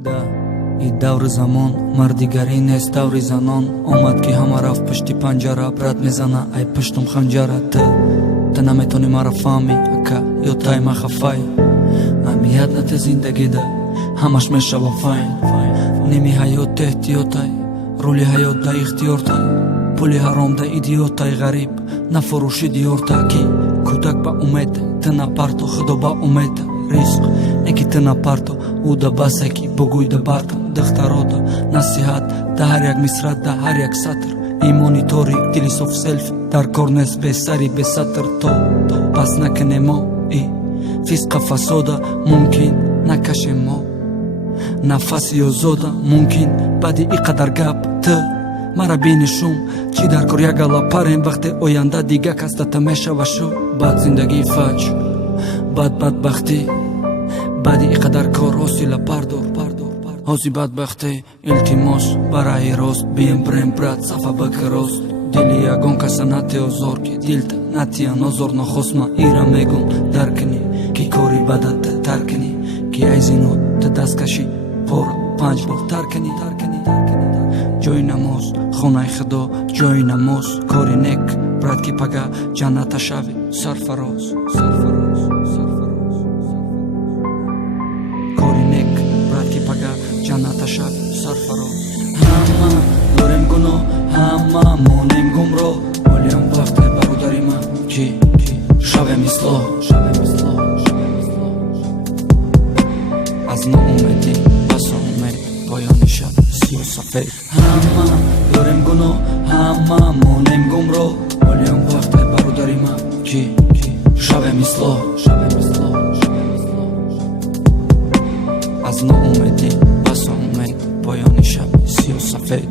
Да, и даври замон мардигарӣ нест даври занон. Омад ки ҳама рафт пушти панҷара, брат мезана ай пуштум ханҷара. Ты наметони маро фаҳмӣ ака, ё тай ма хафай. Аҳамият на те зиндагида ҳамаш мешава файн. Ними ҳаёт эҳтиётай, рӯли ҳаёт да ихтиёртай, пули ҳаром да идиётай, ғариб нафурӯши диёрта. Ки кӯдак ба умед ты на парто, худо ба умед ризқ не ки ты на парто. ӯ да басе ки бугӯй да барта, духтарода насиҳат да ҳар як мисра, да ҳар як сатр. Имони торик, дили соф селфи дар кор нест, бесари бесатр. То пас накунем мо и фисқа фасода, мумкин накашем мо нафаси озода. Мумкин баъди и қадар гап ты мара бинишум, чӣ дар кор як гала парем, вақте оянда дига кастата мешава шу. бад зиндагии фаҷ, бад бадбахтӣ, баъди и қадар кор ҳосила пардор. ҳози бадбахтӣ илтимос бараи рост, бием брем брат сафа бакарост. дили ягон каса нате озор, ки дилта натиян озор нохосма ира мегум даркини, ки кори бадат таркини, ки ай зино ты дасткаши пора панҷ бор таркини. ҷои намоз хонаи худо, ҷои намоз кори нек, брат ки пага ҷанната шави сарфароз. кори нек, брат ки пага ҷанната шави сарфароз. ҳама дорем гуноҳ, ҳама монем гумроҳ, волиам вақте бародари ман ки шавем ислоҳ. аз ноумедӣ ба соумед поёни шаб сиёсафед. ҳама дорем гуноҳ, ҳама монем гумроҳ, волиам вақте бародари ман ки шавем ислоҳ. аз ноумедӣ ба соумед поёни шаб сиёсафед.